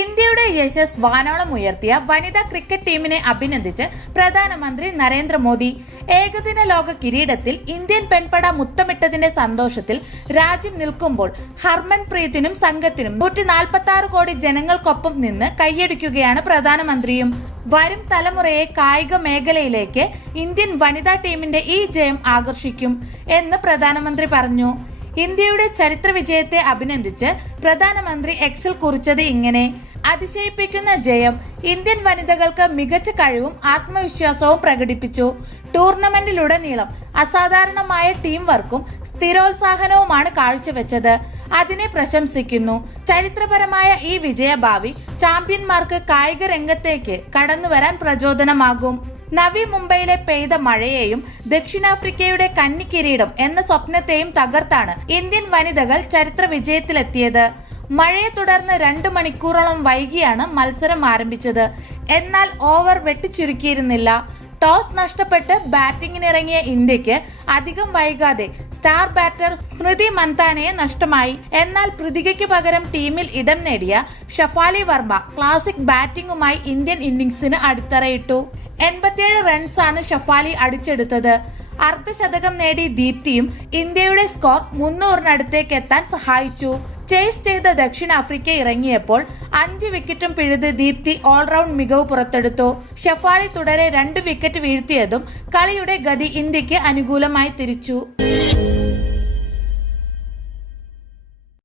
ഇന്ത്യയുടെ യശസ് വാനോളം ഉയർത്തിയ വനിതാ ക്രിക്കറ്റ് ടീമിനെ അഭിനന്ദിച്ച് പ്രധാനമന്ത്രി നരേന്ദ്രമോദി ഏകദിന ലോക കിരീടത്തിൽ ഇന്ത്യൻ പെൺപട മുത്തമിട്ടതിന്റെ സന്തോഷത്തിൽ രാജ്യം നിൽക്കുമ്പോൾ ഹർമൻ പ്രീതിനും സംഘത്തിനും നൂറ്റി നാൽപ്പത്തി ആറ് കോടി ജനങ്ങൾക്കൊപ്പം നിന്ന് കൈയടിക്കുകയാണ് പ്രധാനമന്ത്രിയും. വരും തലമുറയെ കായിക മേഖലയിലേക്ക് ഇന്ത്യൻ വനിതാ ടീമിന്റെ ഈ ജയം ആകർഷിക്കും എന്ന് പ്രധാനമന്ത്രി പറഞ്ഞു. ഇന്ത്യയുടെ ചരിത്ര വിജയത്തെ അഭിനന്ദിച്ച് പ്രധാനമന്ത്രി എക്സിൽ കുറിച്ചത് ഇങ്ങനെ. അതിശയിപ്പിക്കുന്ന ജയം ഇന്ത്യൻ വനിതകൾക്ക് മികച്ച കഴിവും ആത്മവിശ്വാസവും പ്രകടിപ്പിച്ചു. ടൂർണമെന്റിലുടനീളം അസാധാരണമായ ടീം വർക്കും സ്ഥിരോത്സാഹനവുമാണ് കാഴ്ചവെച്ചത്. അതിനെ പ്രശംസിക്കുന്നു. ചരിത്രപരമായ ഈ വിജയഭാവി ചാമ്പ്യന്മാർക്ക് കായിക രംഗത്തേക്ക് കടന്നുവരാൻ പ്രചോദനമാകും. നവി മുംബൈയിലെ പെയ്ത മഴയെയും ദക്ഷിണാഫ്രിക്കയുടെ കന്നിക്കിരീടം എന്ന സ്വപ്നത്തെയും തകർത്താണ് ഇന്ത്യൻ വനിതകൾ ചരിത്ര വിജയത്തിലെത്തിയത്. മഴയെ തുടർന്ന് രണ്ട് മണിക്കൂറോളം വൈകിയാണ് മത്സരം ആരംഭിച്ചത്. എന്നാൽ ഓവർ വെട്ടിച്ചുരുക്കിയിരുന്നില്ല. ടോസ് നഷ്ടപ്പെട്ട് ബാറ്റിംഗിനിറങ്ങിയ ഇന്ത്യയ്ക്ക് അധികം വൈകാതെ സ്റ്റാർ ബാറ്റർ സ്മൃതി മന്താനയെ നഷ്ടമായി. എന്നാൽ പൃഥികയ്ക്ക് പകരം ടീമിൽ ഇടം നേടിയ ഷഫാലി വർമ്മ ക്ലാസിക് ബാറ്റിംഗുമായി ഇന്ത്യൻ ഇന്നിംഗ്സിന് അടിത്തറയിട്ടു. എൺപത്തിയേഴ് റൺസാണ് ഷഫാലി അടിച്ചെടുത്തത്. അർദ്ധശതകം നേടി ദീപ്തിയും ഇന്ത്യയുടെ സ്കോർ മുന്നൂറിനടുത്തേക്ക് എത്താൻ സഹായിച്ചു. ചേസ് ചെയ്ത ദക്ഷിണാഫ്രിക്ക ഇറങ്ങിയപ്പോൾ അഞ്ച് വിക്കറ്റും പിഴുത് ദീപ്തി ഓൾറൗണ്ട് മികവ് പുറത്തെടുത്തു. ഷഫാലി തുടരെ രണ്ട് വിക്കറ്റ് വീഴ്ത്തിയതും കളിയുടെ ഗതി ഇന്ത്യയ്ക്ക് അനുകൂലമായി തിരിച്ചു.